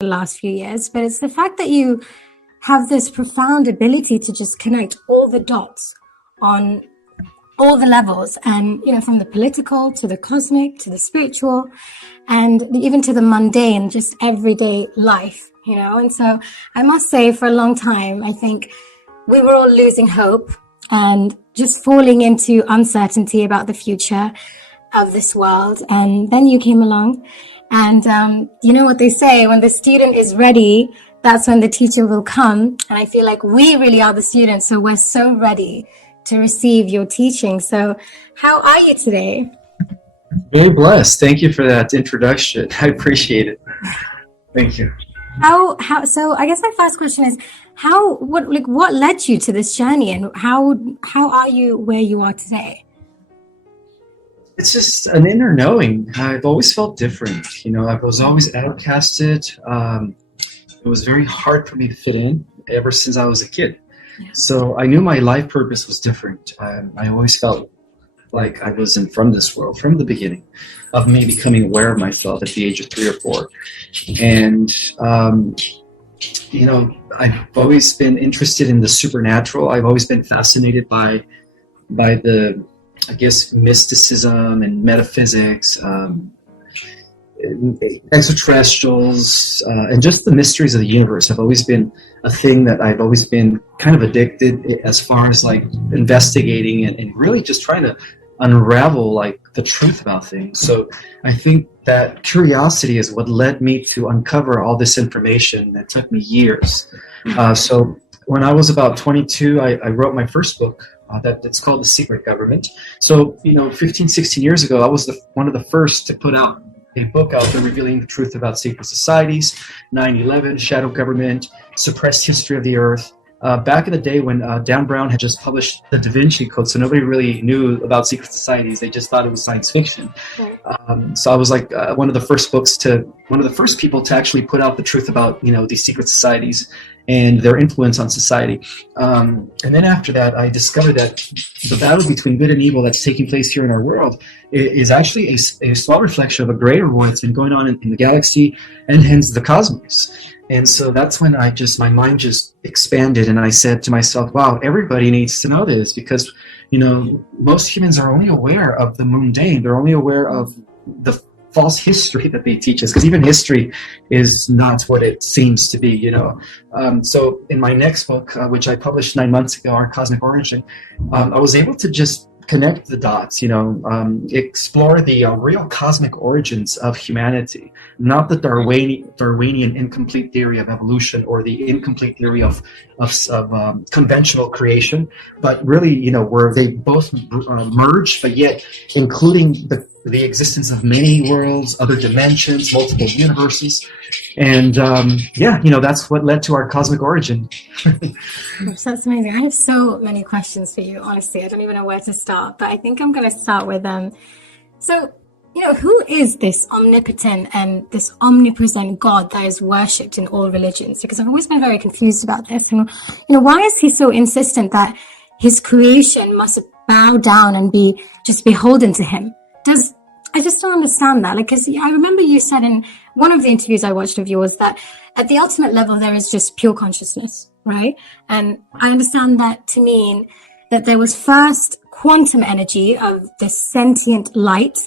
the last few years, but it's the fact that you have this profound ability to just connect all the dots on all the levels, and from the political to the cosmic to the spiritual and even to the mundane, just everyday life, and so I must say, for a long time, I think we were all losing hope and just falling into uncertainty about the future of this world. And then you came along, and you know what they say, when the student is ready, that's when the teacher will come. And I feel like we really are the students, so we're so ready to receive your teaching. So how are you today? Very blessed. Thank you for that introduction. I appreciate it. Thank you. So I guess my first question is, what led you to this journey, and how are you where you are today? It's just an inner knowing. I've always felt different. I was always outcasted. It was very hard for me to fit in ever since I was a kid. So I knew my life purpose was different. I always felt like I wasn't from this world from the beginning of me becoming aware of myself at the age of 3 or 4. And, I've always been interested in the supernatural. I've always been fascinated by the, I guess, mysticism and metaphysics, extraterrestrials, and just the mysteries of the universe have always been a thing that I've always been kind of addicted as far as like investigating and really just trying to unravel like the truth about things. So I think that curiosity is what led me to uncover all this information that took me years. So when I was about 22, I wrote my first book. That's called The Secret Government. So, 15, 16 years ago, I was one of the first to put out a book out there revealing the truth about secret societies, 9/11, shadow government, suppressed history of the earth. Back in the day when Dan Brown had just published the Da Vinci Code, so nobody really knew about secret societies. They just thought it was science fiction. So I was like one of the first people to actually put out the truth about, these secret societies and their influence on society. And then after that, I discovered that the battle between good and evil that's taking place here in our world is actually a small reflection of a greater war that's been going on in the galaxy and hence the cosmos. And so that's when my mind just expanded, and I said to myself, wow, everybody needs to know this, because, most humans are only aware of the mundane. They're only aware of the false history that they teach us, because even history is not what it seems to be, So in my next book, which I published 9 months ago, Our Cosmic Origin, I was able to just connect the dots, explore the real cosmic origins of humanity, not the Darwinian incomplete theory of evolution or the incomplete theory of conventional creation, but really, where they both merge, but yet including the existence of many worlds, other dimensions, multiple universes. And that's what led to our cosmic origin. That's amazing. I have so many questions for you, honestly. I don't even know where to start, but I think I'm going to start with so who is this omnipotent and this omnipresent God that is worshipped in all religions? Because I've always been very confused about this. And why is he so insistent that his creation must bow down and be just beholden to him? I just don't understand that. Because I remember you said in one of the interviews I watched of yours that at the ultimate level there is just pure consciousness, right? And I understand that to mean that there was first quantum energy of this sentient light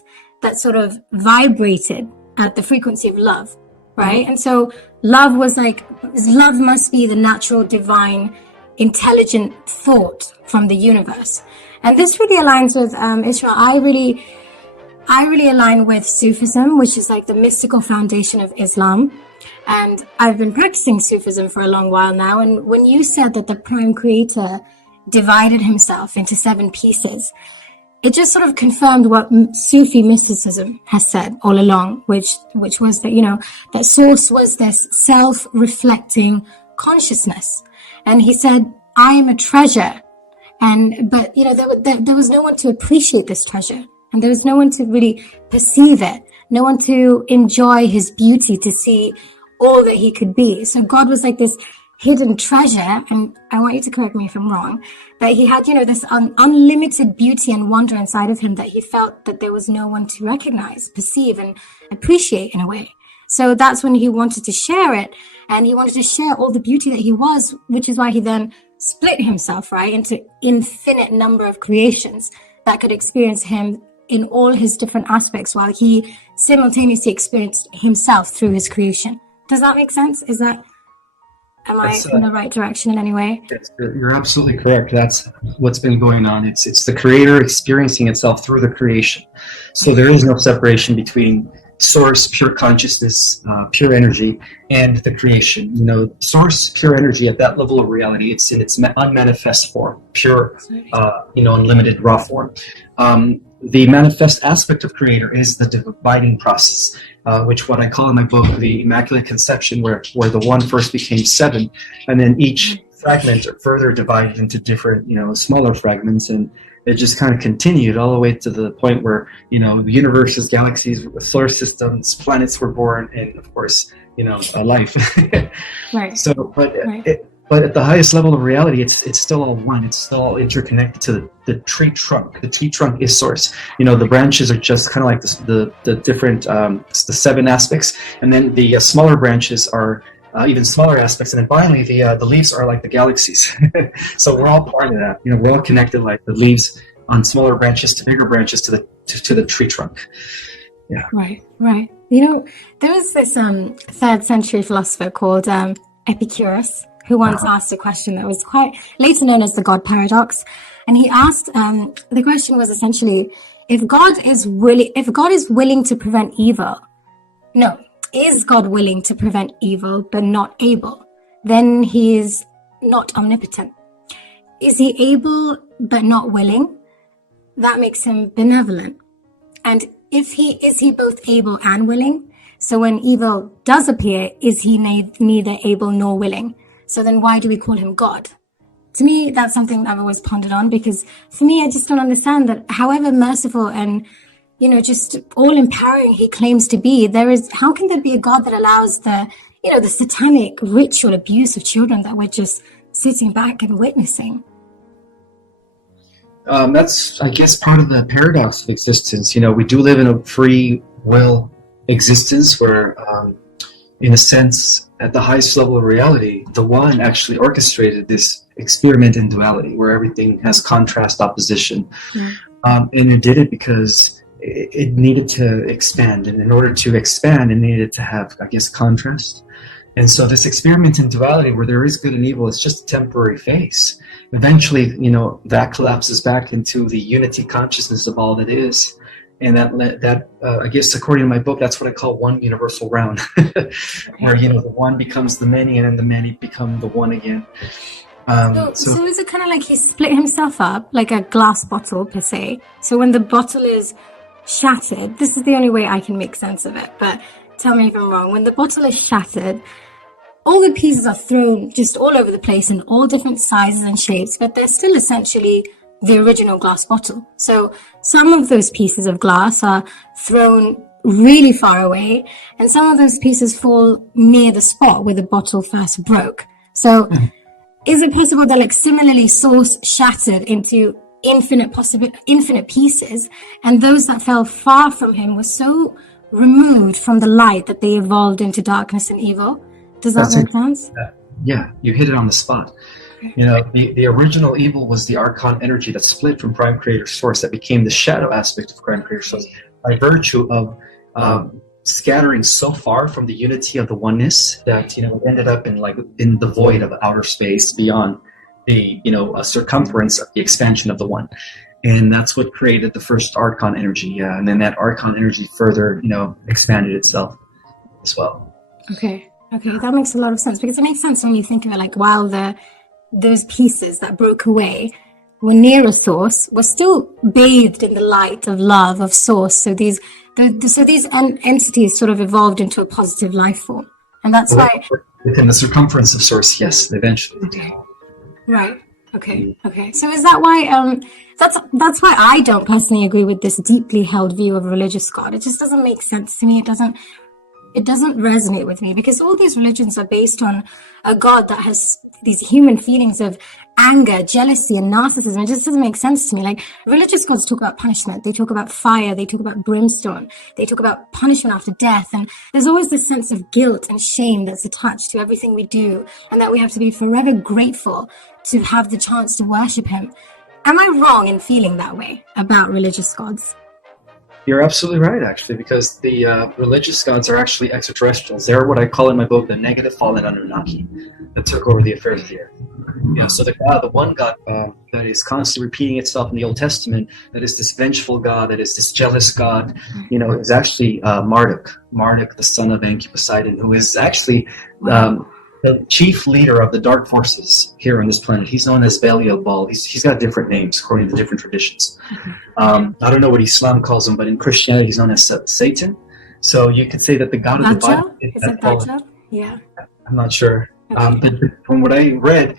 that sort of vibrated at the frequency of love, right? And so love must be the natural, divine, intelligent thought from the universe. And this really aligns with Israel. I really align with Sufism, which is like the mystical foundation of Islam. And I've been practicing Sufism for a long while now. And when you said that the Prime Creator divided himself into 7 pieces, it just sort of confirmed what Sufi mysticism has said all along, which was that, that source was this self-reflecting consciousness. And he said, I am a treasure. But there was no one to appreciate this treasure. And there was no one to really perceive it, no one to enjoy his beauty, to see all that he could be. So God was like this hidden treasure, and I want you to correct me if I'm wrong, that he had, this unlimited beauty and wonder inside of him that he felt that there was no one to recognize, perceive, and appreciate in a way. So that's when he wanted to share it, and he wanted to share all the beauty that he was, which is why he then split himself, right, into infinite number of creations that could experience him in all his different aspects, while he simultaneously experienced himself through his creation. Does that make sense? Am I in the right direction in any way? You're absolutely correct. That's what's been going on. It's the creator experiencing itself through the creation. So there is no separation between source, pure consciousness, pure energy, and the creation. Source, pure energy, at that level of reality, it's in its unmanifest form, pure, unlimited raw form. The manifest aspect of creator is the dividing process, which what I call in my book the Immaculate Conception, where the one first became seven, and then each fragment further divided into different, smaller fragments, and it just kind of continued all the way to the point where, universes, galaxies, solar systems, planets were born, and of course, life. Right. So, but at the highest level of reality, it's still all one. It's still all interconnected to the tree trunk. The tree trunk is source. The branches are just kind of like the different, the seven aspects, and then the smaller branches are even smaller aspects, and then finally the leaves are like the galaxies. So we're all part of that. We're all connected, like the leaves on smaller branches to bigger branches to the tree trunk. Yeah. Right. There was this 3rd century philosopher called Epicurus, who once asked a question that was quite later known as the God paradox. And he asked, the question was essentially, is God willing to prevent evil? No. Is God willing to prevent evil but not able? Then he is not omnipotent. Is he able but not willing? That makes him benevolent. And is he both able and willing? So when evil does appear, is he neither able nor willing? So then why do we call him God? To me, that's something I've always pondered on, because for me, I just don't understand that however merciful and, just all empowering he claims to be, how can there be a God that allows the satanic ritual abuse of children that we're just sitting back and witnessing? That's, I guess, part of the paradox of existence. We do live in a free will existence where, in a sense, at the highest level of reality, the one actually orchestrated this experiment in duality where everything has contrast, opposition. And it did it because it needed to expand. And in order to expand, it needed to have, I guess, contrast. And so this experiment in duality where there is good and evil is just a temporary phase. Eventually, that collapses back into the unity consciousness of all that is. And that I guess, according to my book, that's what I call one universal round, where the one becomes the many, and then the many become the one again. So is it kind of like he split himself up like a glass bottle per se? So when the bottle is shattered, this is the only way I can make sense of it, but tell me if I'm wrong. When the bottle is shattered, all the pieces are thrown just all over the place in all different sizes and shapes, but they're still essentially the original glass bottle. So some of those pieces of glass are thrown really far away, and some of those pieces fall near the spot where the bottle first broke. So is it possible that similarly source shattered into infinite pieces, and those that fell far from him were so removed from the light that they evolved into darkness and evil? Does that make sense? Yeah, you hit it on the spot. The original evil was the archon energy that split from prime creator source, that became the shadow aspect of prime creator source by virtue of scattering so far from the unity of the oneness that it ended up in the void of outer space beyond the a circumference of the expansion of the one. And that's what created the first archon energy. And then that archon energy further expanded itself as well. Okay, that makes a lot of sense, because it makes sense when you think of it while those pieces that broke away were near a source, were still bathed in the light of love of source. So these entities sort of evolved into a positive life form, and that's why within the circumference of source, yes, eventually. Okay. Right. Okay. So is that why? That's why I don't personally agree with this deeply held view of a religious God. It just doesn't make sense to me. It doesn't resonate with me, because all these religions are based on a God that has these human feelings of anger, jealousy, and narcissism. It just doesn't make sense to me. Like, religious gods talk about punishment. They talk about fire. They talk about brimstone. They talk about punishment after death. And there's always this sense of guilt and shame that's attached to everything we do, and that we have to be forever grateful to have the chance to worship him. Am I wrong in feeling that way about religious gods? You're absolutely right, actually, because the religious gods are actually extraterrestrials. They're what I call in my book the negative fallen Anunnaki that took over the affairs of the earth. Yeah, so the one God that is constantly repeating itself in the Old Testament, that is this vengeful God, that is this jealous God, is actually Marduk, the son of Enki Poseidon, who is actually the chief leader of the dark forces here on this planet. He's known as Belial. He's got different names according to different traditions. I don't know what Islam calls him, but in Christianity he's known as Satan. So you could say that the God of the Bible is it Dajjal? Yeah. I'm not sure. Okay. But from what I read,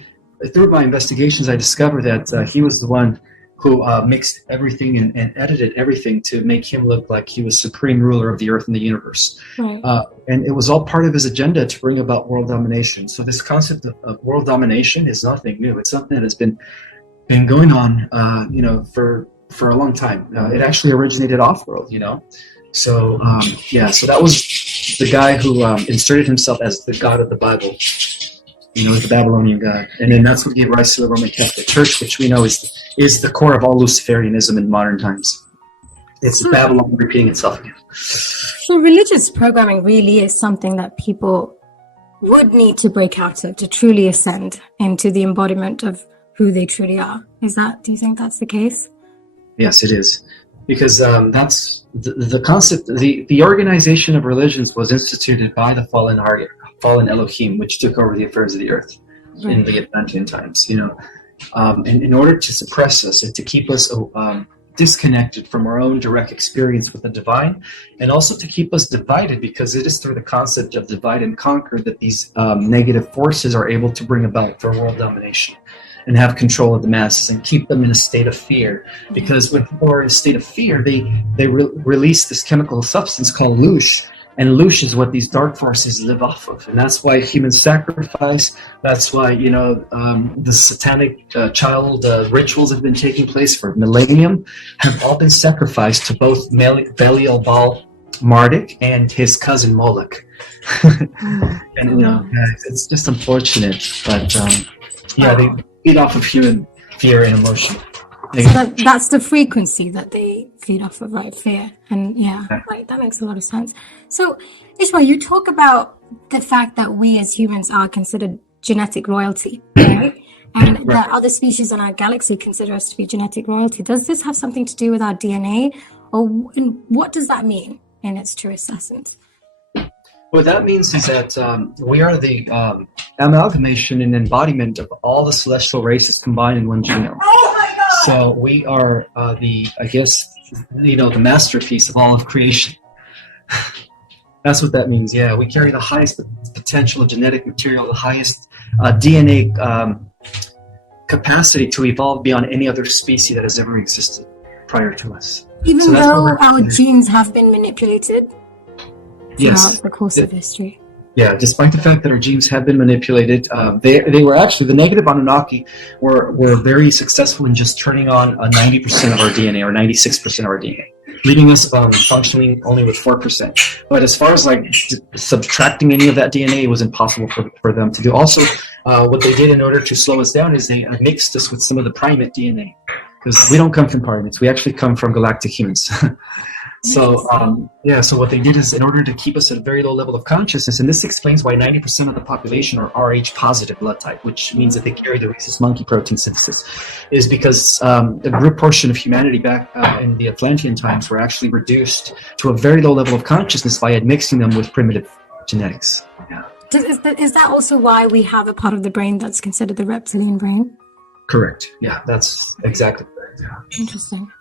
through my investigations, I discovered that he was the one who mixed everything and edited everything to make him look like he was supreme ruler of the earth and the universe. Right. And it was all part of his agenda to bring about world domination. So this concept of world domination is nothing new. It's something that has been going on, for a long time. It actually originated off-world, So, so that was the guy who inserted himself as the God of the Bible. The Babylonian God. And then that's what gave rise to the Roman Catholic Church, which we know is the core of all Luciferianism in modern times. It's Babylon repeating itself again. So religious programming really is something that people would need to break out of to truly ascend into the embodiment of who they truly are. Do you think that's the case? Yes, it is. Because that's the concept, the organization of religions was instituted by the fallen Elohim, which took over the affairs of the earth in the Atlantean times, and in order to suppress us and to keep us disconnected from our own direct experience with the divine, and also to keep us divided, because it is through the concept of divide and conquer that these negative forces are able to bring about their world domination and have control of the masses and keep them in a state of fear. Because when people are in a state of fear, they release this chemical substance called loosh. And loosh is what these dark forces live off of. And that's why human sacrifice, that's why, the satanic child rituals that have been taking place for millennium have all been sacrificed to both Belial, Marduk, and his cousin Moloch. And, it's just unfortunate. But, they feed off of human fear and emotion. So that's the frequency that they feed off of, right? Fear. And right, that makes a lot of sense. So, Ismael, you talk about the fact that we as humans are considered genetic royalty, right? And that other species in our galaxy consider us to be genetic royalty. Does this have something to do with our DNA? And what does that mean in its truest essence? What that means is that we are the amalgamation and embodiment of all the celestial races combined in one genome. So we are the masterpiece of all of creation. That's what that means. Yeah, we carry the highest potential of genetic material, the highest DNA capacity to evolve beyond any other species that has ever existed prior to us. Even though our genes have been manipulated throughout the course of history. Yeah, despite the fact that our genes have been manipulated, they were actually, the negative Anunnaki were very successful in just turning on 90% of our DNA or 96% of our DNA, leaving us functioning only with 4%. But as far as subtracting any of that DNA, it was impossible for them to do. Also, what they did in order to slow us down is they mixed us with some of the primate DNA, because we don't come from primates. We actually come from galactic humans. So what they did is, in order to keep us at a very low level of consciousness, and this explains why 90% of the population are Rh positive blood type, which means that they carry the rhesus monkey protein synthesis, is because a group portion of humanity back in the Atlantean times were actually reduced to a very low level of consciousness by admixing them with primitive genetics. Yeah. Is that also why we have a part of the brain that's considered the reptilian brain? Correct. Yeah, that's exactly correct. Yeah. Interesting.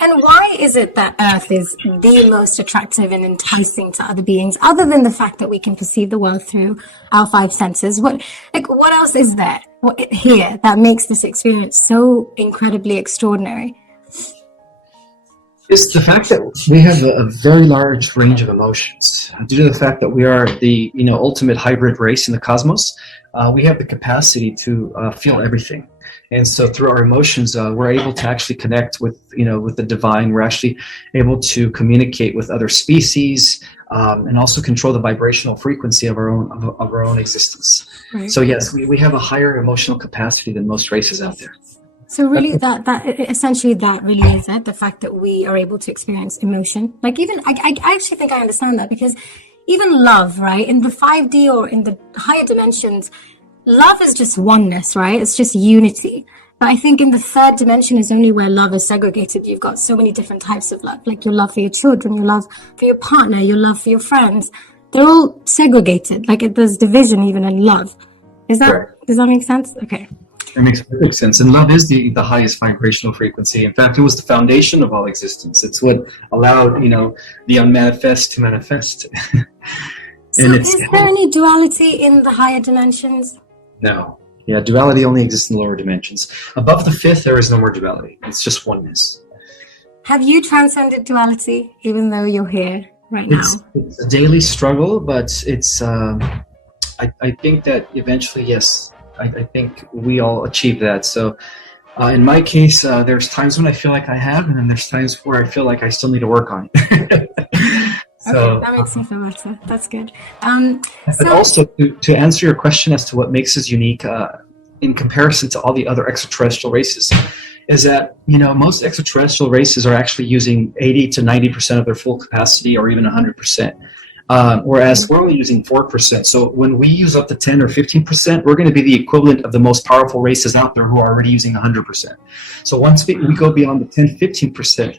And why is it that Earth is the most attractive and enticing to other beings, other than the fact that we can perceive the world through our five senses? What else is there here that makes this experience so incredibly extraordinary? Is the fact that we have a very large range of emotions. Due to the fact that we are the ultimate hybrid race in the cosmos, we have the capacity to feel everything. And so through our emotions, we're able to actually connect with the divine. We're actually able to communicate with other species, and also control the vibrational frequency of our own existence. Right. So yes, we have a higher emotional capacity than most races out there. So really, that essentially that really is it. The fact that we are able to experience emotion, like even I actually think I understand that, because even love, right, in the 5D or in the higher dimensions, love is just oneness, right? It's just unity. But I think in the third dimension is only where love is segregated. You've got so many different types of love, like your love for your children, your love for your partner, your love for your friends. They're all segregated. Like there's division even in love. Does that make sense? Okay. That makes perfect sense. And love is the highest vibrational frequency. In fact, it was the foundation of all existence. It's what allowed, the unmanifest to manifest. So is there any duality in the higher dimensions? No. Yeah, duality only exists in the lower dimensions. Above the fifth, there is no more duality. It's just oneness. Have you transcended duality, even though you're here right now? It's a daily struggle, but it's. I think that eventually, yes. I think we all achieve that. So in my case, there's times when I feel like I have, and then there's times where I feel like I still need to work on it. So, okay, that makes me feel better. That's good. But also, to answer your question as to what makes us unique in comparison to all the other extraterrestrial races, is that, most extraterrestrial races are actually using 80 to 90% of their full capacity, or even 100%. Whereas we're only using 4%. So when we use up to 10 or 15%, we're going to be the equivalent of the most powerful races out there who are already using 100%. So once we go beyond the 10, 15%,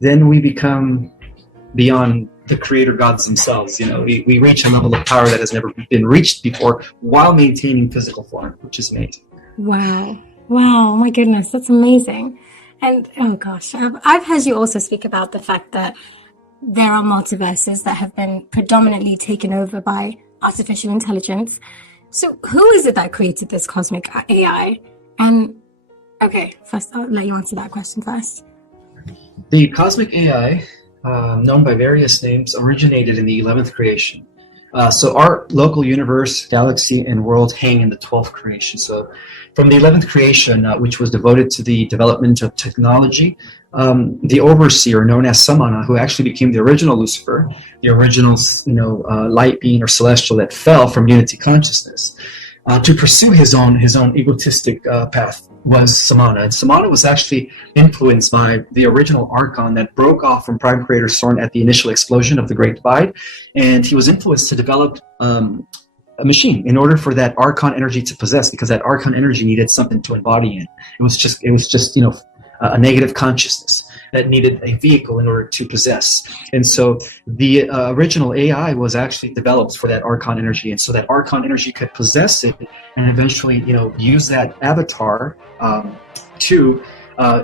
then we become beyond the creator gods themselves. We reach a level of power that has never been reached before while maintaining physical form, which is amazing. Wow. Oh my goodness, that's amazing. And oh gosh, I've heard you also speak about the fact that there are multiverses that have been predominantly taken over by artificial intelligence. So who is it that created this cosmic AI? And okay, first I'll let you answer that question first. The cosmic AI, known by various names, originated in the 11th creation. So our local universe, galaxy, and world hang in the 12th creation. So from the 11th creation, which was devoted to the development of technology, the overseer, known as Samana, who actually became the original Lucifer, the original light being or celestial that fell from unity consciousness, to pursue his own egotistic path, was Samana. And Samana was actually influenced by the original Archon that broke off from Prime Creator Sorn at the initial explosion of the Great Divide, and he was influenced to develop a machine in order for that Archon energy to possess, because that Archon energy needed something to embody in. It was just a negative consciousness that needed a vehicle in order to possess. And so the original AI was actually developed for that Archon energy, and so that Archon energy could possess it and eventually, use that avatar to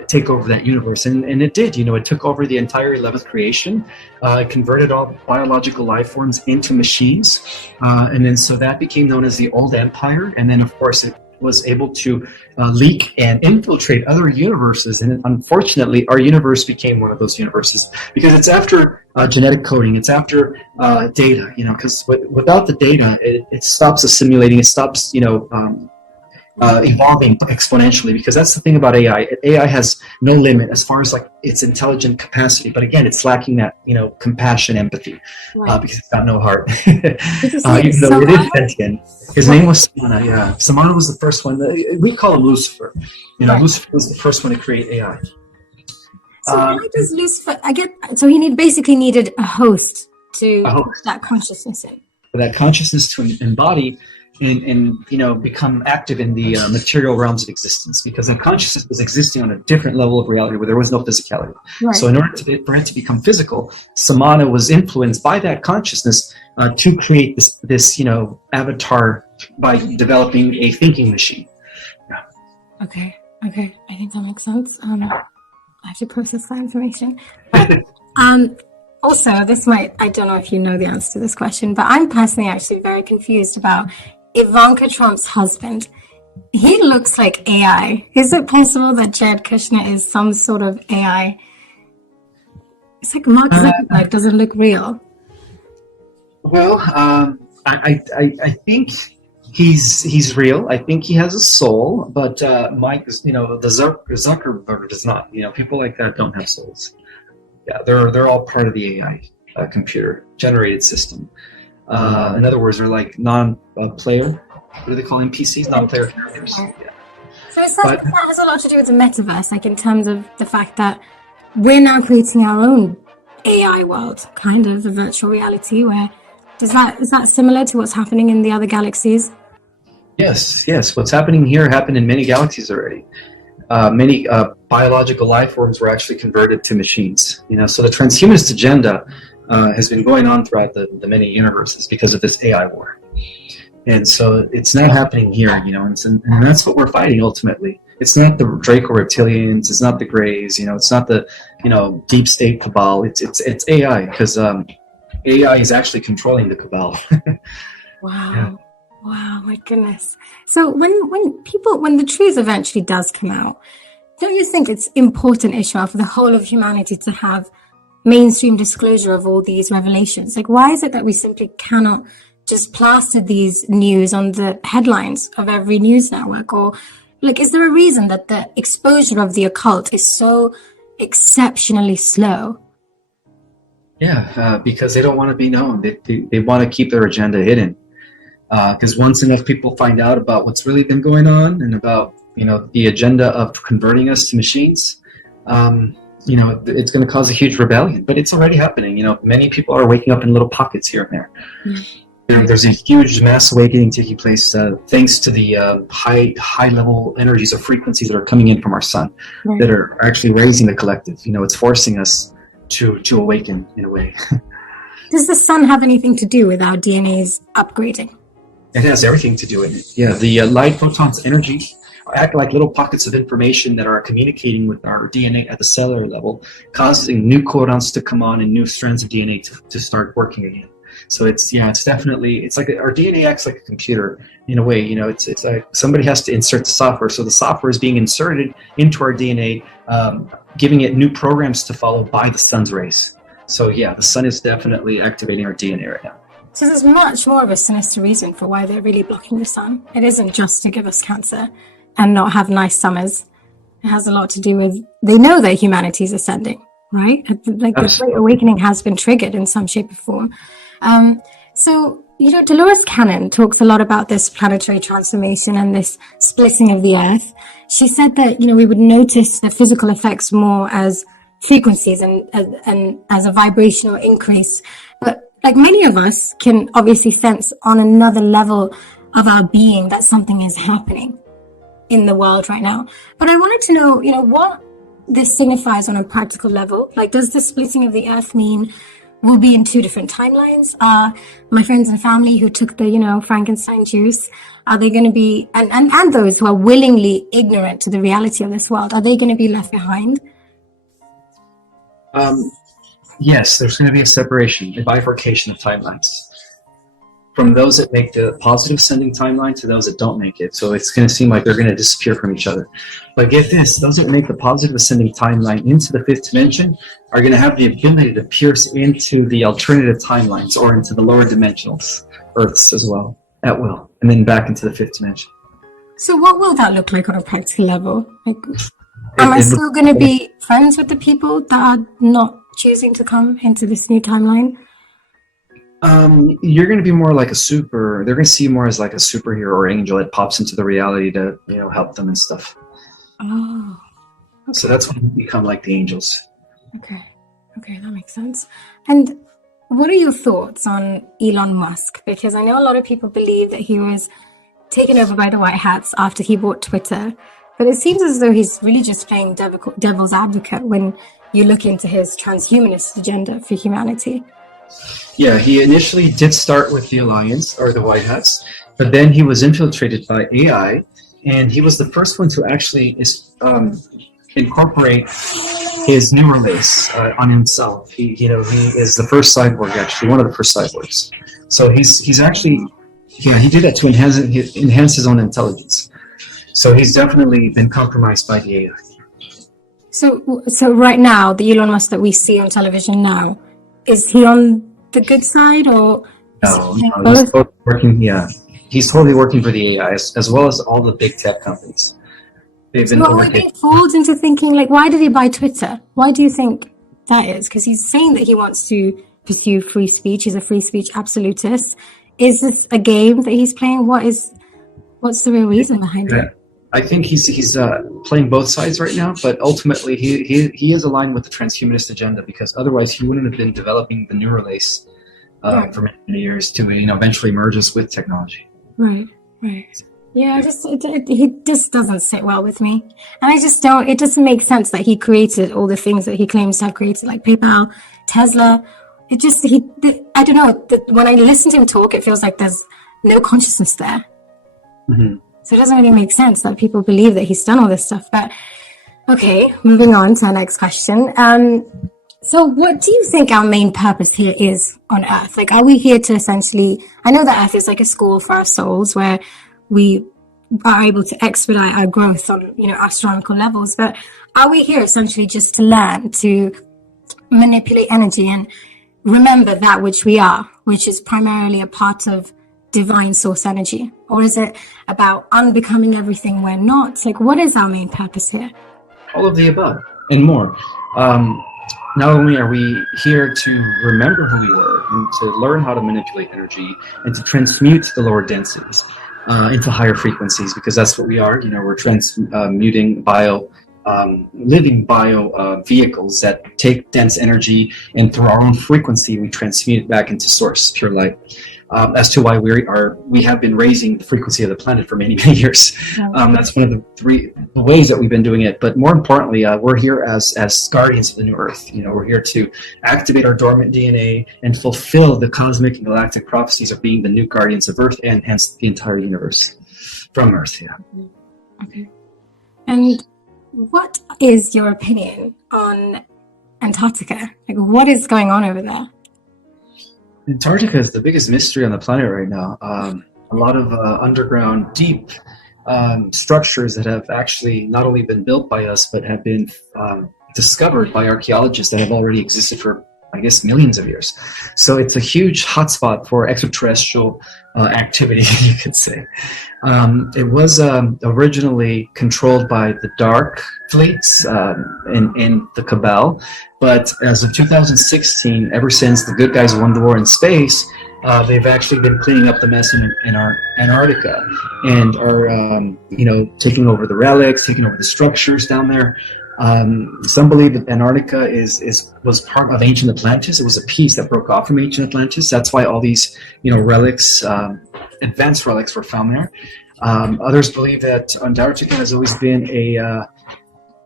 take over that universe. And it did. It took over the entire 11th creation. It converted all biological life forms into machines. And then so that became known as the Old Empire. And then, of course, it was able to leak and infiltrate other universes. And unfortunately, our universe became one of those universes, because it's after genetic coding, it's after data, because without the data, it stops assimilating, it stops, evolving exponentially, because that's the thing about AI. AI has no limit as far as like its intelligent capacity, but again, it's lacking that compassion, empathy, because it's got no heart. Even though it is sentient. His name was Samana. Yeah, Samana was the first one. We call him Lucifer. Lucifer was the first one to create AI. So why does Lucifer? So he basically needed a host to put that consciousness in. For that consciousness to embody and become active in the material realms of existence, because the consciousness was existing on a different level of reality where there was no physicality. Right. So in order for it to become physical, Samana was influenced by that consciousness to create this avatar by developing a thinking machine. Yeah. Okay, I think that makes sense. I have to process that information. Also, I don't know if you know the answer to this question, but I'm personally actually very confused about Ivanka Trump's husband. He looks like AI. Is it possible that Jared Kushner is some sort of AI? It's like Mark Zuckerberg doesn't look real. Well, I think he's real. I think he has a soul, but Mike is, the Zuckerberg does not. People like that don't have souls. Yeah, they're all part of the AI computer generated system. In other words, they're like non-player. What do they call NPCs? Non-player characters. Yeah. So that has a lot to do with the metaverse, like in terms of the fact that we're now creating our own AI world, kind of a virtual reality. Where is that similar to what's happening in the other galaxies? Yes. What's happening here happened in many galaxies already. Many biological life forms were actually converted to machines. So the transhumanist agenda has been going on throughout the many universes because of this AI war. And so it's now happening here, and that's what we're fighting ultimately. It's not the Draco reptilians, it's not the Greys, it's not the, deep state cabal. It's AI, because AI is actually controlling the cabal. Wow. Yeah. Wow, my goodness. So when the truth eventually does come out, don't you think it's important, Ismael, for the whole of humanity to have mainstream disclosure of all these revelations? Like, why is it that we simply cannot just plaster these news on the headlines of every news network? Or, like, is there a reason that the exposure of the occult is so exceptionally slow? Yeah, because they don't want to be known. They want to keep their agenda hidden. Because once enough people find out about what's really been going on and about, the agenda of converting us to machines, it's going to cause a huge rebellion. But it's already happening. Many people are waking up in little pockets here and there. Mm-hmm. There's a huge mass awakening taking place thanks to the high level energies or frequencies that are coming in from our sun, right, that are actually raising the collective. It's forcing us to awaken in a way. Does the sun have anything to do with our DNA's upgrading? It has everything to do with it. Yeah, the light photons energy act like little pockets of information that are communicating with our DNA at the cellular level, causing new codons to come on and new strands of DNA to start working again. So it's like our DNA acts like a computer in a way. It's like somebody has to insert the software. So the software is being inserted into our DNA, giving it new programs to follow by the sun's rays. So yeah, the sun is definitely activating our DNA right now. So there's much more of a sinister reason for why they're really blocking the sun. It isn't just to give us cancer and not have nice summers. It has a lot to do with, they know that humanity is ascending, right? Like the Great Awakening has been triggered in some shape or form. So, Dolores Cannon talks a lot about this planetary transformation and this splitting of the Earth. She said that, we would notice the physical effects more as frequencies and as a vibrational increase. But like many of us can obviously sense on another level of our being that something is happening in the world right now. But I wanted to know, what this signifies on a practical level. Like, does the splitting of the Earth mean we'll be in two different timelines? My friends and family who took the, Frankenstein juice, are they going to be, and those who are willingly ignorant to the reality of this world, are they going to be left behind? Yes, there's going to be a separation, a bifurcation of timelines. From those that make the positive ascending timeline to those that don't make it. So it's going to seem like they're going to disappear from each other. But get this, those that make the positive ascending timeline into the fifth dimension are going to have the ability to pierce into the alternative timelines or into the lower dimensionals, Earths as well, at will, and then back into the fifth dimension. So what will that look like on a practical level? Like, am I still going to be friends with the people that are not choosing to come into this new timeline? You're going to be more like they're going to see you more as like a superhero or angel that pops into the reality to, help them and stuff. Oh. Okay. So that's when you become like the angels. Okay, that makes sense. And what are your thoughts on Elon Musk? Because I know a lot of people believe that he was taken over by the White Hats after he bought Twitter. But it seems as though he's really just playing devil's advocate when you look into his transhumanist agenda for humanity. Yeah, he initially did start with the Alliance, or the White Hats, but then he was infiltrated by AI, and he was the first one to actually incorporate his neural lace on himself. He is the first cyborg, actually, one of the first cyborgs. So he's actually, he did that to enhance his own intelligence. So he's definitely been compromised by the AI. So right now, the Elon Musk that we see on television now, is he on the good side or is he No, playing no, he's both? totally working. Yeah, he's totally working for the AI as well as all the big tech companies. They've So been are we working. being fooled into thinking, like, why did he buy Twitter? Why do you think that is? Because he's saying that he wants to pursue free speech. He's a free speech absolutist. Is this a game that he's playing? What's the real reason behind it? Yeah. I think he's playing both sides right now, but ultimately he is aligned with the transhumanist agenda because otherwise he wouldn't have been developing the neural lace Right, for many years to eventually merge us with technology. right, right. Yeah, he just doesn't sit well with me, and I just don't. It doesn't make sense that he created all the things that he claims to have created, like PayPal, Tesla. It just I don't know. When I listen to him talk, it feels like there's no consciousness there. Hmm. So it doesn't really make sense that people believe that he's done all this stuff. But okay, moving on to our next question. So what do you think our main purpose here is on Earth? Like, are we here to essentially, I know that Earth is like a school for our souls where we are able to expedite our growth on, astronomical levels, but are we here essentially just to learn to manipulate energy and remember that which we are, which is primarily a part of divine source energy? Or is it about unbecoming everything we're not? Like, what is our main purpose here? All of the above and more. Not only are we here to remember who we were and to learn how to manipulate energy and to transmute the lower densities into higher frequencies, because that's what we are. We're transmuting living bio vehicles that take dense energy, and through our own frequency, we transmute it back into source, pure light. As to why we have been raising the frequency of the planet for many, many years. That's one of the three ways that we've been doing it. But more importantly, we're here as guardians of the new Earth. We're here to activate our dormant DNA and fulfill the cosmic and galactic prophecies of being the new guardians of Earth and hence the entire universe from Earth. Yeah. Okay. And what is your opinion on Antarctica? Like, what is going on over there? Antarctica is the biggest mystery on the planet right now. A lot of underground, deep structures that have actually not only been built by us, but have been discovered by archaeologists that have already existed for, I guess, millions of years. So it's a huge hotspot for extraterrestrial activity, you could say. It was originally controlled by the Dark Fleets and the Cabal, but as of 2016, ever since the good guys won the war in space, they've actually been cleaning up the mess in our Antarctica and are, taking over the relics, taking over the structures down there. Some believe that Antarctica was part of ancient Atlantis. It was a piece that broke off from ancient Atlantis. That's why all these, relics, advanced relics were found there. Others believe that Antarctica has always been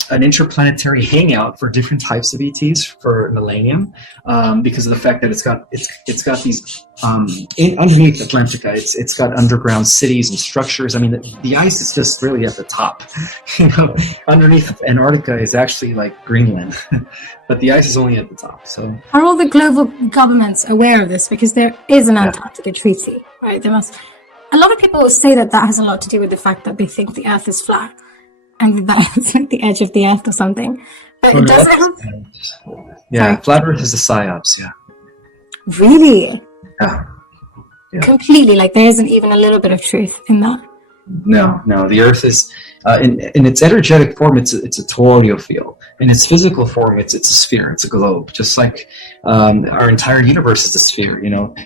an interplanetary hangout for different types of ETs for millennium, because of the fact that it's got these underneath Atlantica. It's got underground cities and structures. I mean, the ice is just really at the top. Underneath Antarctica is actually like Greenland, but the ice is only at the top. So, are all the global governments aware of this? Because there is an Antarctica treaty, right? There must. A lot of people say that has a lot to do with the fact that they think the Earth is flat and that it's like the edge of the Earth or something. But it doesn't. Yeah, Sorry. flat Earth is a psyops. Yeah. Really? Yeah. Completely. Like, there isn't even a little bit of truth in that. No. The Earth is in its energetic form. It's a toroidal field. In its physical form, it's a sphere. It's a globe. Just like our entire universe is a sphere.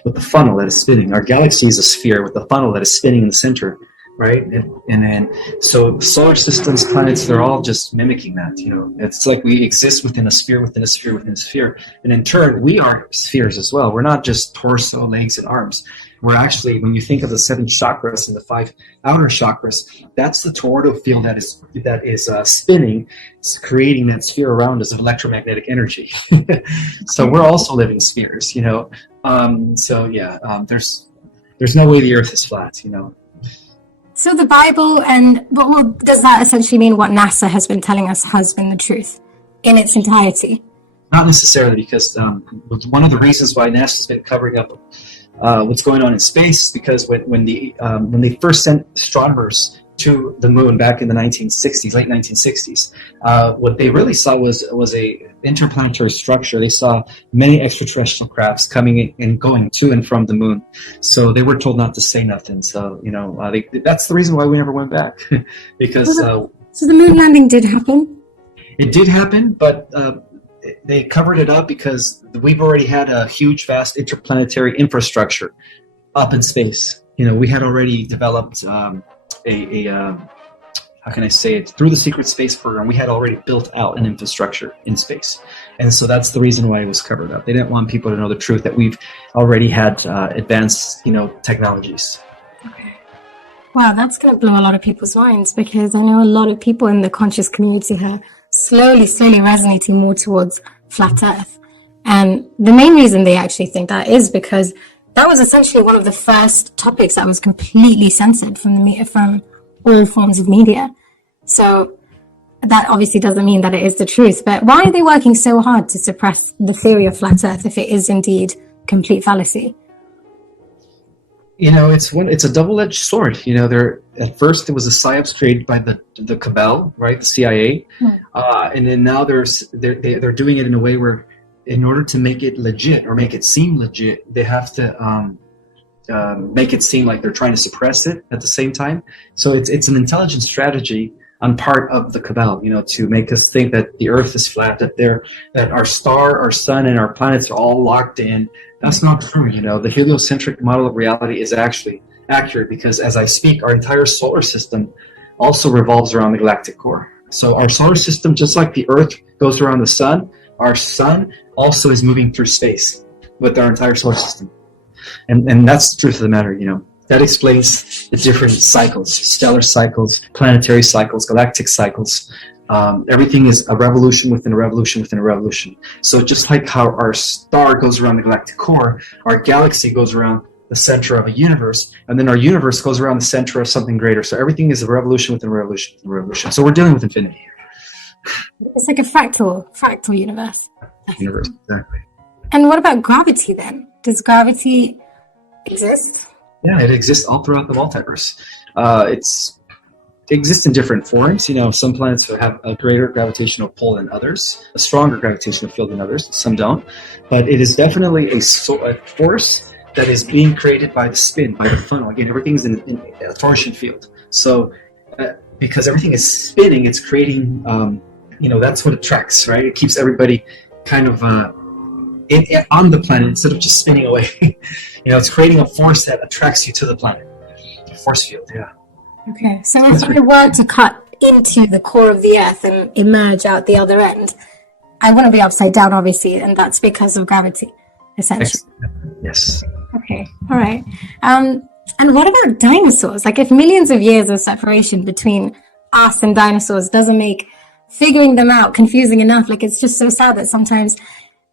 With the funnel that is spinning. Our galaxy is a sphere with the funnel that is spinning in the center. Right, and then so solar systems, planets, they're all just mimicking that. It's like we exist within a sphere, within a sphere, within a sphere, and in turn, we are spheres as well. We're not just torso, legs, and arms. We're actually, when you think of the 7 chakras and the 5 outer chakras, that's the toroidal field that is spinning, it's creating that sphere around us of electromagnetic energy. So we're also living spheres. So yeah, there's no way the Earth is flat. So the Bible well, does that essentially mean what NASA has been telling us has been the truth in its entirety? Not necessarily, because one of the reasons why NASA's been covering up what's going on in space is because when they first sent astronomers to the moon back in the 1960s, late 1960s, what they really saw was a interplanetary structure. They saw many extraterrestrial crafts coming in and going to and from the moon. So they were told not to say nothing. So that's the reason why we never went back, because so the moon landing did happen. it did happen, but they covered it up because we've already had a huge, vast interplanetary infrastructure up in space. We had already developed how can I say it? Through the secret space program, we had already built out an infrastructure in space. And so that's the reason why it was covered up. They didn't want people to know the truth, that we've already had advanced, technologies. Okay. Wow, that's going to blow a lot of people's minds, because I know a lot of people in the conscious community are slowly resonating more towards flat Earth. And the main reason they actually think that is because that was essentially one of the first topics that was completely censored from all forms of media. So that obviously doesn't mean that it is the truth. But why are they working so hard to suppress the theory of flat Earth if it is indeed complete fallacy? It's a double-edged sword. At first it was a psyops created by the cabal, right, the CIA, and then now they're doing it in a way where, in order to make it legit or make it seem legit, they have to make it seem like they're trying to suppress it at the same time. So it's an intelligent strategy on part of the cabal, to make us think that the Earth is flat, that our star, our sun, and our planets are all locked in. That's not true. The heliocentric model of reality is actually accurate, because as I speak, our entire solar system also revolves around the galactic core. So our solar system, just like the Earth goes around the sun, our sun also is moving through space with our entire solar system. And that's the truth of the matter. That explains the different cycles: stellar cycles, planetary cycles, galactic cycles. Everything is a revolution within a revolution within a revolution. So just like how our star goes around the galactic core, our galaxy goes around the center of a universe, and then our universe goes around the center of something greater. So everything is a revolution within a revolution within a revolution. So we're dealing with infinity here. It's like a fractal universe. Universe, exactly. And what about gravity then? Does gravity exist? Yeah, it exists all throughout the multiverse. It exists in different forms. Some planets have a greater gravitational pull than others, a stronger gravitational field than others. Some don't. But it is definitely a force that is being created by the spin, by the funnel. Again, everything's in a torsion field. So because everything is spinning, it's creating, that's what attracts, right? It keeps everybody kind of on the planet instead of just spinning away. It's creating a force that attracts you to the planet. A force field, yeah. Okay, so if we were to cut into the core of the Earth and emerge out the other end, I wouldn't be upside down, obviously, and that's because of gravity, essentially. Yes. Okay, all right. And what about dinosaurs? Like, if millions of years of separation between us and dinosaurs doesn't make figuring them out confusing enough, like, it's just so sad that sometimes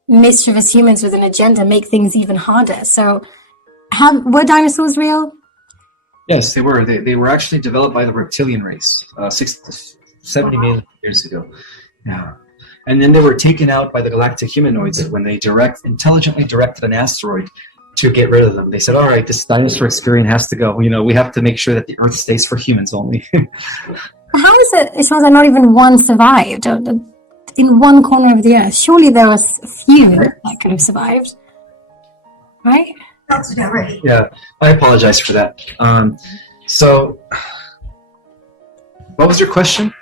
mischievous humans with an agenda make things even harder. So, were dinosaurs real? Yes, they were. They were actually developed by the reptilian race 70 million years ago. Yeah. And then they were taken out by the galactic humanoids when they intelligently directed an asteroid to get rid of them. They said, all right, this dinosaur experience has to go. We have to make sure that the Earth stays for humans only. How is it, as far as not even one survived in one corner of the Earth? Surely there was a few that could have survived, right? That's about right. Yeah, I apologize for that. So, what was your question?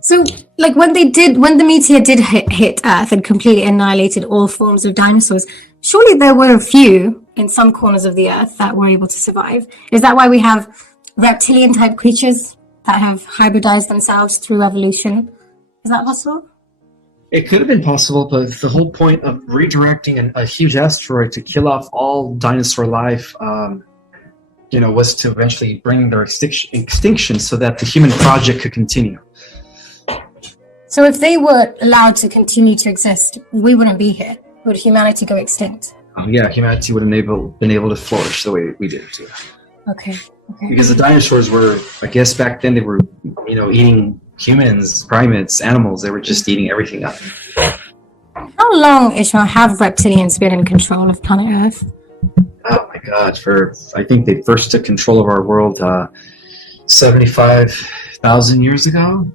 So, like, when the meteor did hit Earth and completely annihilated all forms of dinosaurs, surely there were a few in some corners of the Earth that were able to survive. Is that why we have reptilian-type creatures that have hybridized themselves through evolution? Is that possible? It could have been possible, but the whole point of redirecting a huge asteroid to kill off all dinosaur life, was to eventually bring their extinction so that the human project could continue. So if they were allowed to continue to exist, we wouldn't be here. Would humanity go extinct? Yeah, humanity would have been able to flourish the way we did too. Okay. Because the dinosaurs were, I guess back then they were, eating humans, primates, animals. They were just eating everything up. How long, Ishmael, have reptilians been in control of planet Earth? Oh my God! I think they first took control of our world 75,000 years ago,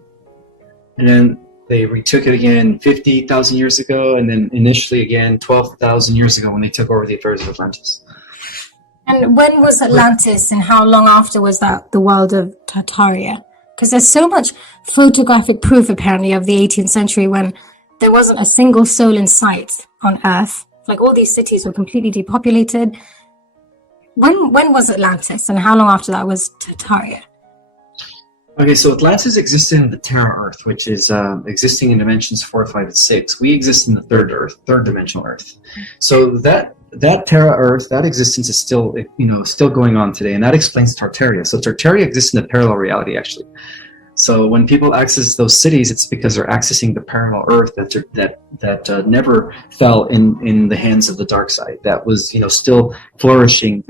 and then they retook it again 50,000 years ago, and then initially again 12,000 years ago when they took over the affairs of Atlantis. And when was Atlantis, and how long after was that the world of Tartaria? Because there's so much photographic proof, apparently, of the 18th century when there wasn't a single soul in sight on Earth. Like, all these cities were completely depopulated. When was Atlantis, and how long after that was Tartaria? Okay, so Atlantis existed in the Terra Earth, which is existing in dimensions 4, 5, and 6. We exist in the third dimensional Earth. So that Terra Earth, that existence is still going on today, and that explains Tartaria. So Tartaria exists in a parallel reality, actually. So when people access those cities, it's because they're accessing the parallel Earth that never fell in the hands of the dark side. That was still flourishing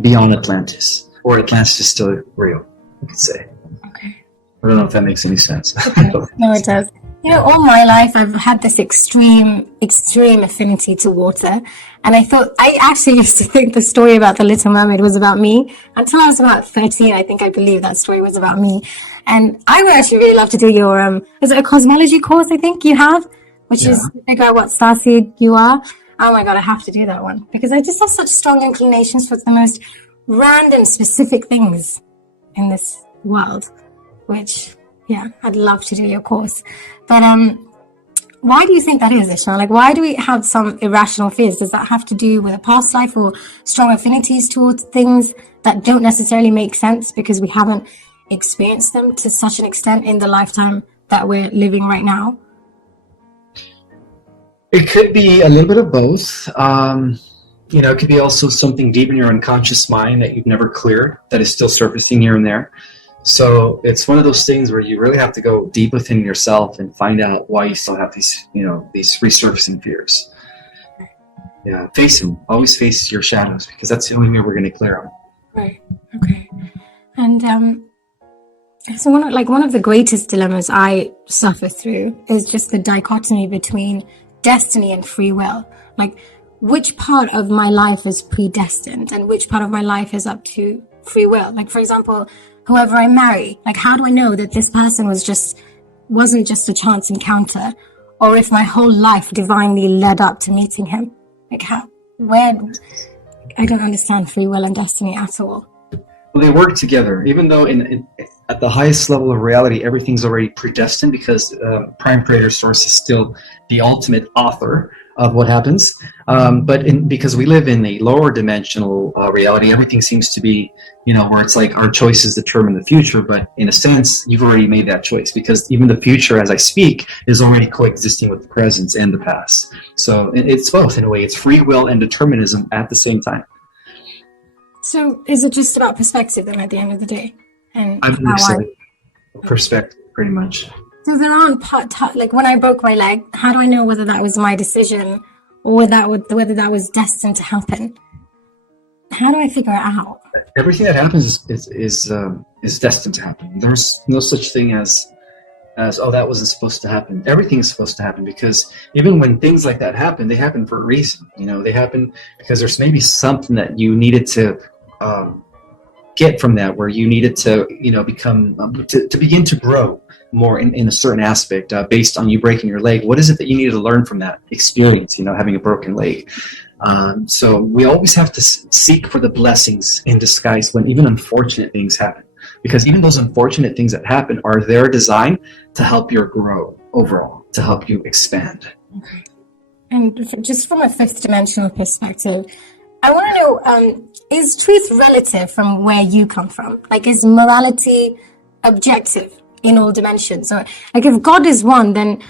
beyond Atlantis, or Atlantis is still real, you could say. Okay. I don't know if that makes any sense. Okay. No, it does. All my life I've had this extreme affinity to water, and I actually used to think the story about the Little Mermaid was about me until I was about 13. I think I believed that story was about me, and I would actually really love to do your is it a cosmology course I think you have, which is to figure out what starseed you are. Oh my god, I have to do that one because I just have such strong inclinations for the most random specific things in this world, which I'd love to do your course. But why do you think that is, Ishmael? Like, why do we have some irrational fears? Does that have to do with a past life or strong affinities towards things that don't necessarily make sense because we haven't experienced them to such an extent in the lifetime that we're living right now? It could be a little bit of both. It could be also something deep in your unconscious mind that you've never cleared that is still surfacing here and there. So it's one of those things where you really have to go deep within yourself and find out why you still have these resurfacing fears. Yeah, face them. Always face your shadows because that's the only way we're going to clear them. Right. Okay. And so one of the greatest dilemmas I suffer through is just the dichotomy between destiny and free will. Like, which part of my life is predestined and which part of my life is up to free will? Like, for example, whoever I marry, like, how do I know that this person wasn't just a chance encounter, or if my whole life divinely led up to meeting him? Like, I don't understand free will and destiny at all. Well, they work together, even though at the highest level of reality, everything's already predestined because Prime Creator Source is still the ultimate author of what happens. Because we live in a lower dimensional reality, everything seems to be, where it's like our choices determine the future. But in a sense, you've already made that choice because even the future, as I speak, is already coexisting with the present and the past. So it's both in a way. It's free will and determinism at the same time. So is it just about perspective then at the end of the day? And I believe so. Perspective, pretty much. So there aren't like when I broke my leg, how do I know whether that was my decision or whether that was destined to happen? How do I figure it out? Everything that happens is destined to happen. There's no such thing as that wasn't supposed to happen. Everything is supposed to happen because even when things like that happen, they happen for a reason. They happen because there's maybe something that you needed to get from that, where you needed to become to begin to grow more in a certain aspect based on you breaking your leg. What is it that you needed to learn from that experience, having a broken leg? So we always have to seek for the blessings in disguise when even unfortunate things happen, because even those unfortunate things that happen are their design to help you grow overall, to help you expand. Okay. And just from a fifth dimensional perspective, I want to know, is truth relative from where you come from? Like, is morality objective in all dimensions? Or, like, if God is one, then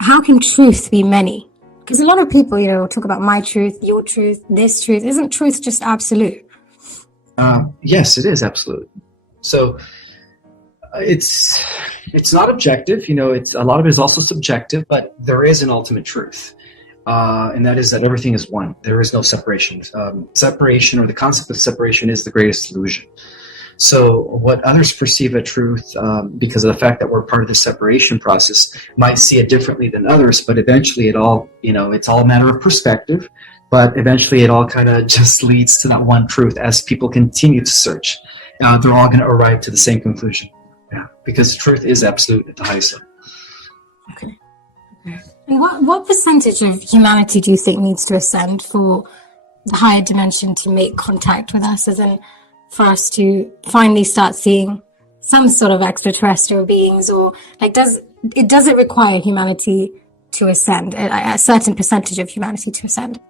how can truth be many? Because a lot of people, talk about my truth, your truth, this truth. Isn't truth just absolute? Yes, it is absolute. So it's not objective. It's a lot of it is also subjective, but there is an ultimate truth. And that is that everything is one. There is no separation. Separation, or the concept of separation, is the greatest illusion. So what others perceive as truth, because of the fact that we're part of the separation process, might see it differently than others, but eventually it's all a matter of perspective. but eventually it all kind of just leads to that one truth. As people continue to search, they're all going to arrive to the same conclusion. Yeah, because truth is absolute at the highest level. Okay. And what percentage of humanity do you think needs to ascend for the higher dimension to make contact with us, as in for us to finally start seeing some sort of extraterrestrial beings, or like does it require humanity to ascend, a certain percentage of humanity to ascend?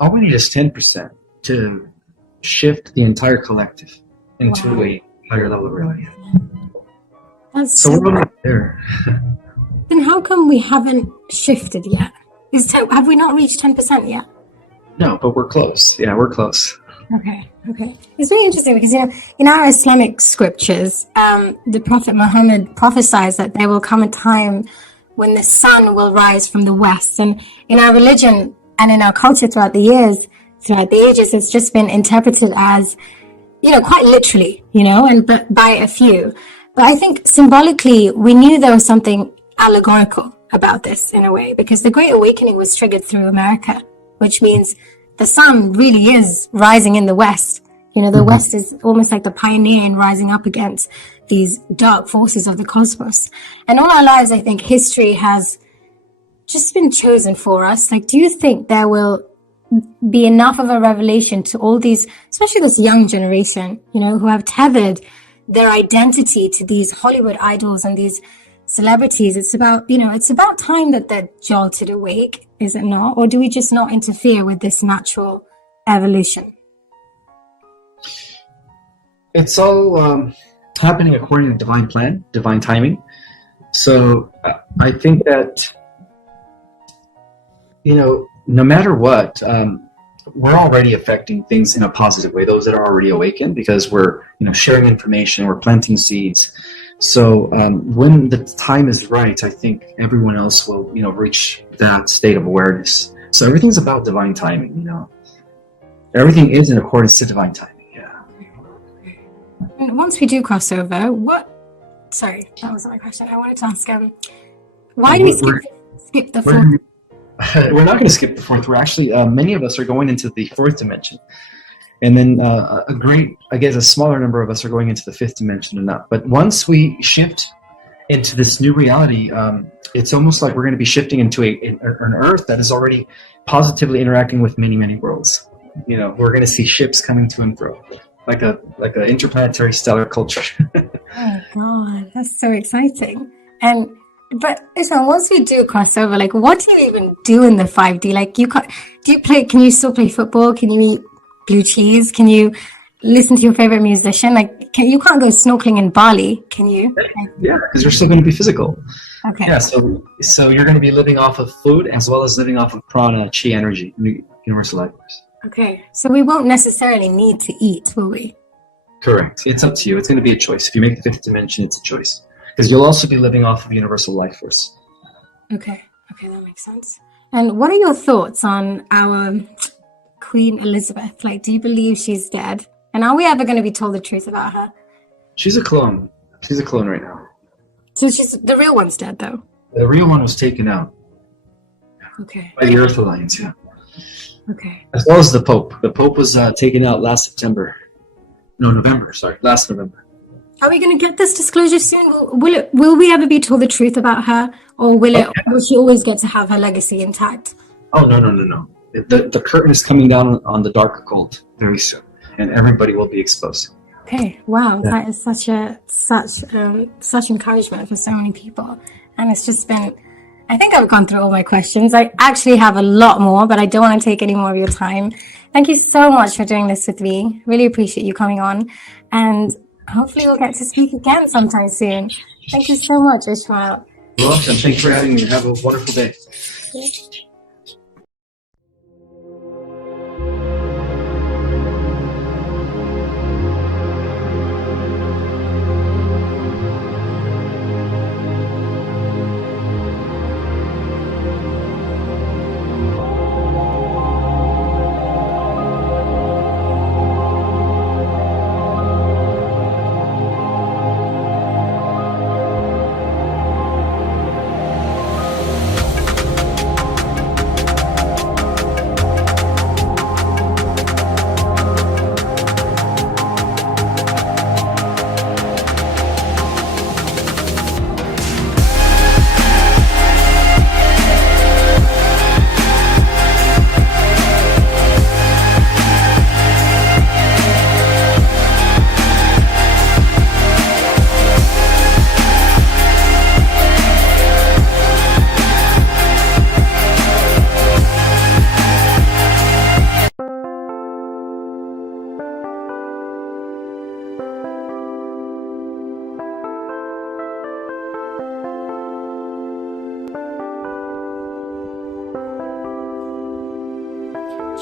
All we need is 10% to shift the entire collective into a higher level of reality. So we're already there. Then how come we haven't shifted yet? Have we not reached 10% yet? No, but we're close. Yeah, we're close. Okay. It's really interesting because, in our Islamic scriptures, the Prophet Muhammad prophesies that there will come a time when the sun will rise from the west. And in our religion and in our culture throughout the ages, it's just been interpreted as, quite literally, but by a few. But I think symbolically, we knew there was something allegorical about this in a way, because the Great Awakening was triggered through America, which means the sun really is rising in the West. The West is almost like the pioneer in rising up against these dark forces of the cosmos. And all our lives, I think history has just been chosen for us. Like, do you think there will be enough of a revelation to all these, especially this young generation, who have tethered their identity to these Hollywood idols and these celebrities? It's about time that they're jolted awake, is it not? Or do we just not interfere with this natural evolution? It's all happening according to divine plan, divine timing. So I think that, no matter what, we're already affecting things in a positive way, those that are already awakened, because we're, sharing information, we're planting seeds. So when the time is right, I think everyone else will, reach that state of awareness. So everything's about divine timing, Everything is in accordance to divine timing, yeah. And once we do cross over, sorry, that wasn't my question. I wanted to ask, why do we skip the fourth? We're not going to skip the fourth. We're actually, many of us are going into the fourth dimension. And then a smaller number of us are going into the fifth dimension and that. But once we shift into this new reality, it's almost like we're going to be shifting into an Earth that is already positively interacting with many, many worlds. We're going to see ships coming to and fro, like a interplanetary stellar culture. Oh God, that's so exciting! But once we do cross over, like, what do you even do in the 5D? Like, can you still play football? Can you eat blue cheese? Can you listen to your favorite musician? Like, you can't go snorkeling in Bali, can you? Yeah, because you're still going to be physical. Okay. Yeah, so you're going to be living off of food as well as living off of prana, chi energy, universal life force. Okay, so we won't necessarily need to eat, will we? Correct. It's up to you. It's going to be a choice. If you make the fifth dimension, it's a choice. Because you'll also be living off of universal life force. Okay, that makes sense. And what are your thoughts on our Queen Elizabeth? Like, do you believe she's dead? And are we ever going to be told the truth about her? She's a clone. She's a clone right now. So the real one's dead, though? The real one was taken out. Okay. By the Earth Alliance, yeah. Okay. As well as the Pope. The Pope was taken out last November. Are we going to get this disclosure soon? Will we ever be told the truth about her, or will she always get to have her legacy intact? Oh, no. The curtain is coming down on the dark occult very soon, and everybody will be exposed. Okay, wow, yeah. That is such encouragement for so many people, and it's just been. I think I've gone through all my questions. I actually have a lot more, but I don't want to take any more of your time. Thank you so much for doing this with me. Really appreciate you coming on, and hopefully we'll get to speak again sometime soon. Thank you so much, Ismael. You're welcome. Thanks for having me. Have a wonderful day. Yeah.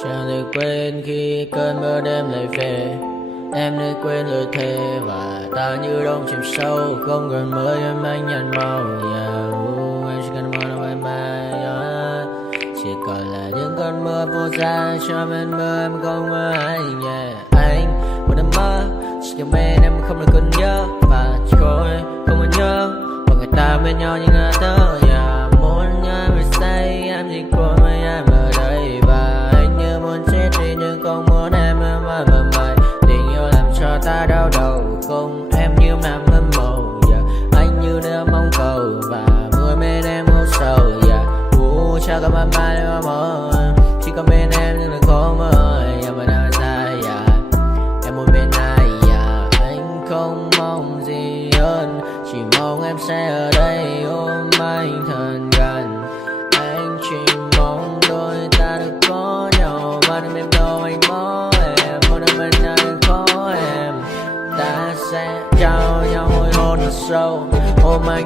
Chẳng thể quên khi cơn mưa đêm lại về. Em đã quên lời thề và ta như đông chìm sâu. Không còn mơ em anh nhạt màu. Em chỉ cần mơ đâu bye bye. Chỉ còn là những cơn mưa vô giá. Cho bên mơ em không mơ anh. Anh một đêm mơ chỉ cần bên em không được còn nhớ. Và chỉ có em không còn nhớ. Và người ta bên nhau như ngã tớ. Muốn nhớ về say em chỉ có mấy em ở đây. Và anh như muốn chết đi nhưng không muốn em mãi mãi. Tình yêu làm cho ta đau đầu. Không em như mà mơ mộng. Anh như đang mong cầu. Và mưa bên em hôn sầu. Chắc có mãi mãi để mà mơ. Chỉ có bên em nhưng là khó mơ. Mà đang dài em muốn bên ai. Anh không mong gì hơn. Chỉ mong em sẽ ở đây ôm anh thật gần. Anh chỉ mong đôi ta được có nhau. Mà đừng em đâu anh mơ em. Một đêm bên anh có em. Ta sẽ trao nhau môi hôn thật sâu. Ôm anh.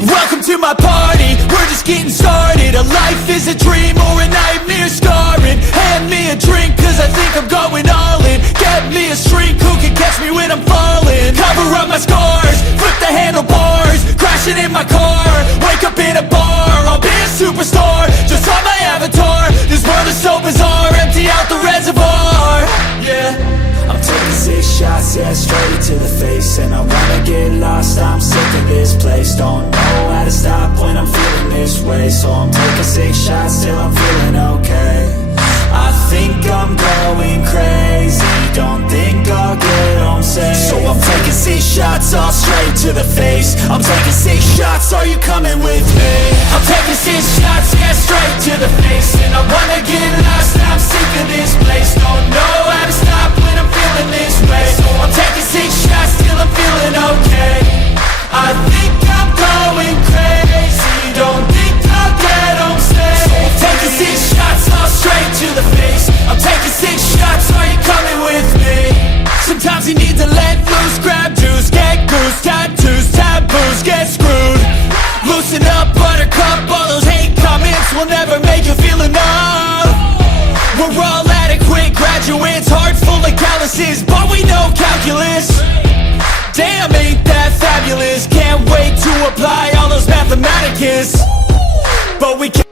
Welcome to my party, we're just getting started. A life is a dream or a nightmare scarring. Hand me a drink cause I think I'm going all in. Get me a shrink who can catch me when I'm falling. Cover up my scars, flip the handlebars. Crashing in my car, wake up in a bar. I'll be a superstar, just on my avatar. This world is so bizarre, empty out the reservoir. Yeah, I'm taking 6 shots, yeah, straight to the face. And I wanna get lost, I'm sick of this place. Don't know how to stop when I'm feeling this way. So I'm taking 6 shots till I'm feeling okay. I think I'm going crazy. Don't think I'll get home safe. So I'm taking 6 shots all straight to the face. I'm taking 6 shots, are you coming with me? I'm taking 6 shots, yeah, straight to the face. And I wanna get lost, I'm sick of this place. Don't know how to stop when I'm feeling this way. So I'm taking 6 shots till I'm feeling okay. I think I'm going crazy. Don't think I'll get home safe. So I'm taking 6 shots all straight to the face. I'm taking 6 shots, are you coming with me? Sometimes you need to let loose, grab juice, get goose, tattoos, taboos, get screwed. Loosen up, buttercup, all those hate comments will never make you feel enough. We're all adequate graduates, heart full of calluses, but we know calculus. Damn, ain't that fabulous. Can't wait to apply all those mathematicus. But we can't.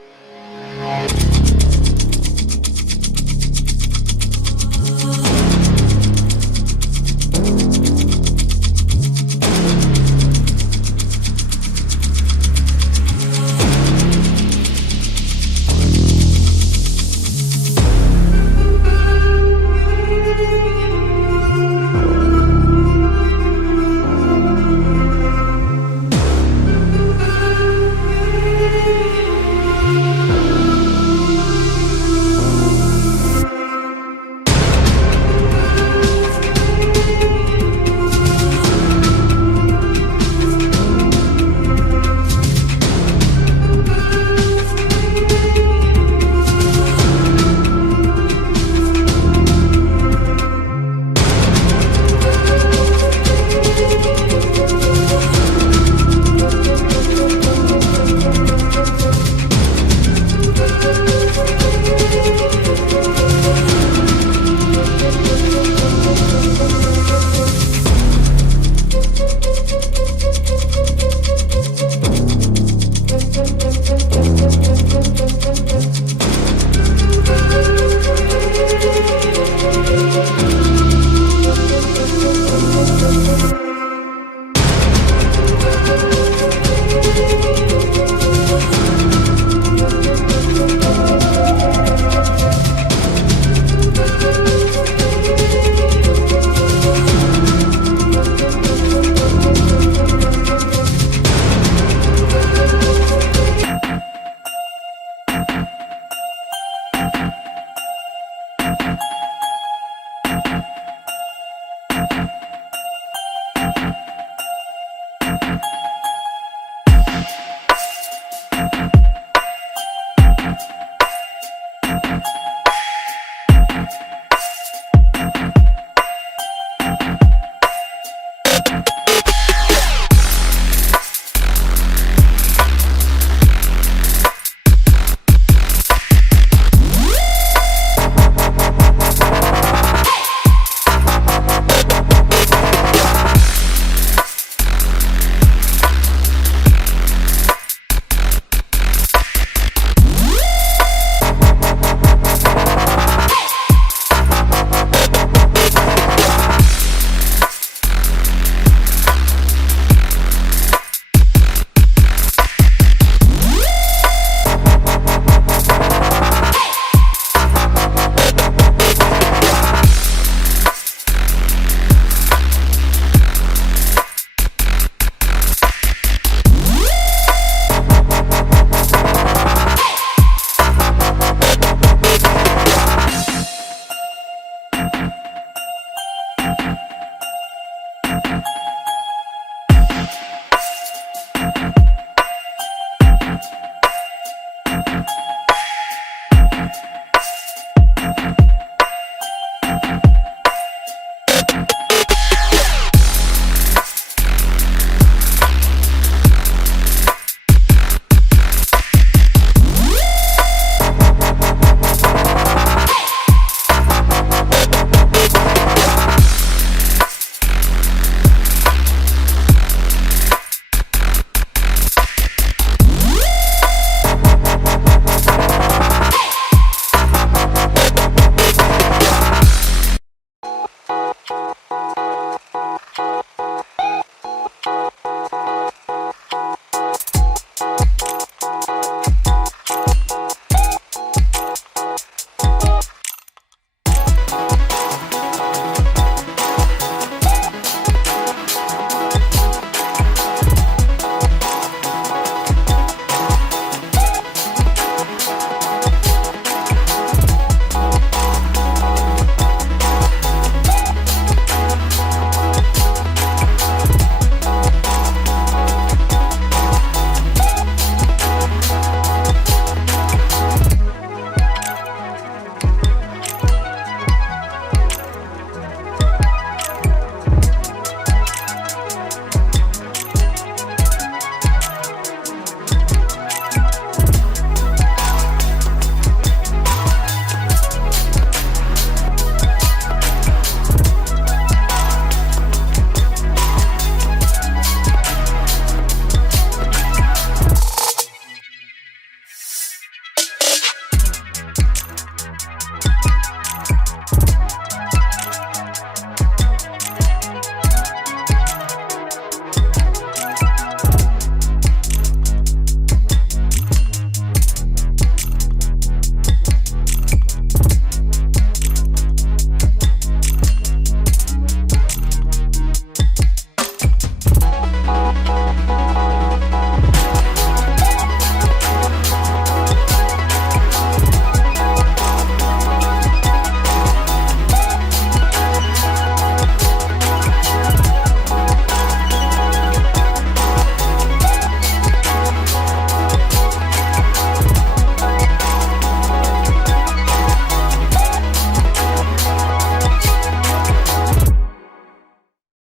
Bye.